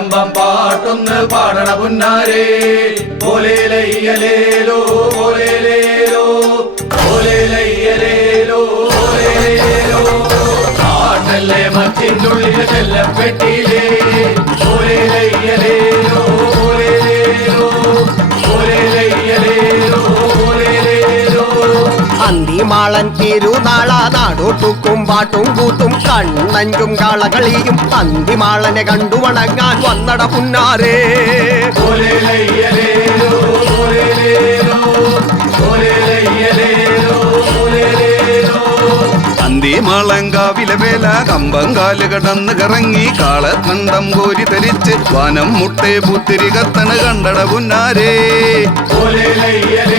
കരമ്പം പാട്ടൊന്ന് പാടണ പുന്നാരേ ഓലേലയ്യലേലോ ഓലേലേലോ ഓലേലയ്യലേലോ ഓലേലേലോ കാട്ടല്ലേ മച്ചിനുള്ളിലെ ചെല്ലപ്പെട്ടിയിലേ ഓലേലയ്യലേലോ ഓലേലേലോ ഓലേലയ്യലേലോ ഓലേലേലോ അന്തിമാളൻ തിരുനാള നാടോട്ടുക്കും പാട്ടും കൂത്തും കണ്ണഞ്ചും കാളകളിയും അന്തിമാളനെ കണ്ടു വണങ്ങാൻ വന്നട പുന്നാരേ ഓലേലയ്യലേലോ ഓലേലേലോ ഓലേലയ്യലേലോ ഓലേലേലോ അന്തിമാളങ്കാവിലെ വേല കമ്പങ്കാല് കടന്ന് കറങ്ങി കാളക്കണ്ടം കോരി ധരിച്ച് വനം മുട്ടേ പുത്തിരി കത്തണ് കണ്ടട പുന്നാരേ ഓലേലയ്യലേലോ